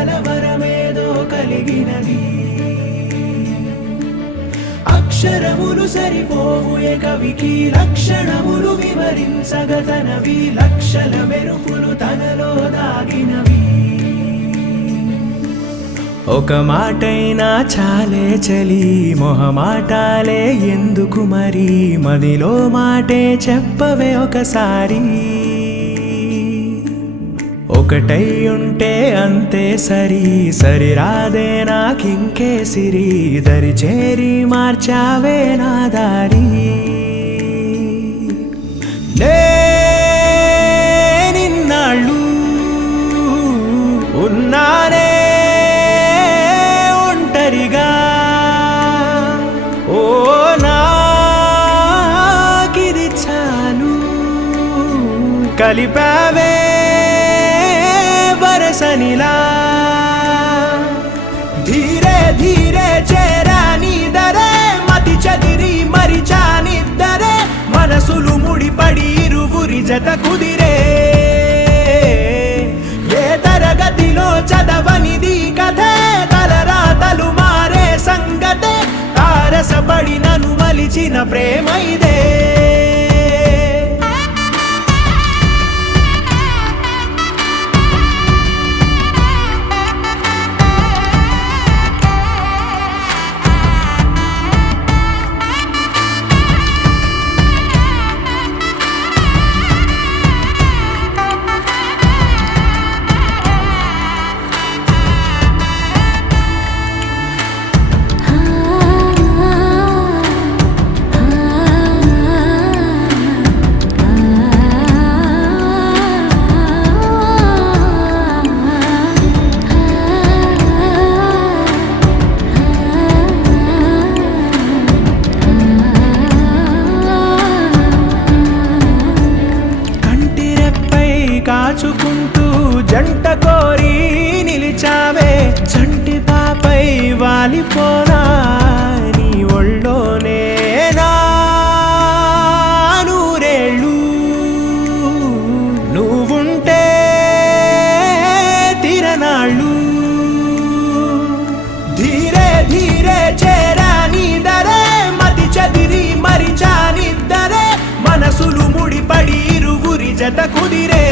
కలవరమేదో కలిగినది అక్షరములు సరిపోవు ఏ కవికి లక్షణములు వివరించగతనవి లక్షల మెరుపులు తనలో దాగినవి ఒక మాటైనా చాలే చలి మొహమాటాలే ఎందుకు మరి మదిలో మాటే చెప్పవే ఒకసారి ఒకటై ఉంటే అంతే సరి సరిరాదే నాకింకే సిరి దరి చేరి మార్చావే నా దారి నిన్నాళ్ళు ఉన్నానే ఒంటరిగా ఓ నాకిది చాలు కలిపావే వరసనిలా ధీరే ధీరే చేరాని దరే మతి చదిరి మరిచానిద్దరే మనసులు ముడిపడి ఇరువురి జత కుదిరే ఏ తరగతిలో చదవనిది కథే తలరాతలు మారే సంగతే తారసపడి నన్ను మలిచిన ప్రేమ ఇదే కాచుకుంటూ జంట కోరి నిలిచావే చంటి పాపై వాలిపోనా నీ ఒళ్ళోనే నా నూరేళ్ళు నువ్వుంటే తిరనాళ్ళు ధీరే ధీరే చేరాని దరే మతి చదిరి మరిచానిద్దరే మనసులు ముడిపడి ఇరువురి జత కుదిరే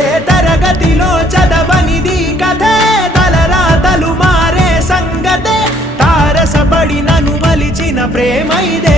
ఏ తరగతిలో చదవనిది కథే తలరాతలు మారే సంగతే తారసపడి నన్ను మలిచిన ప్రేమ ఇదే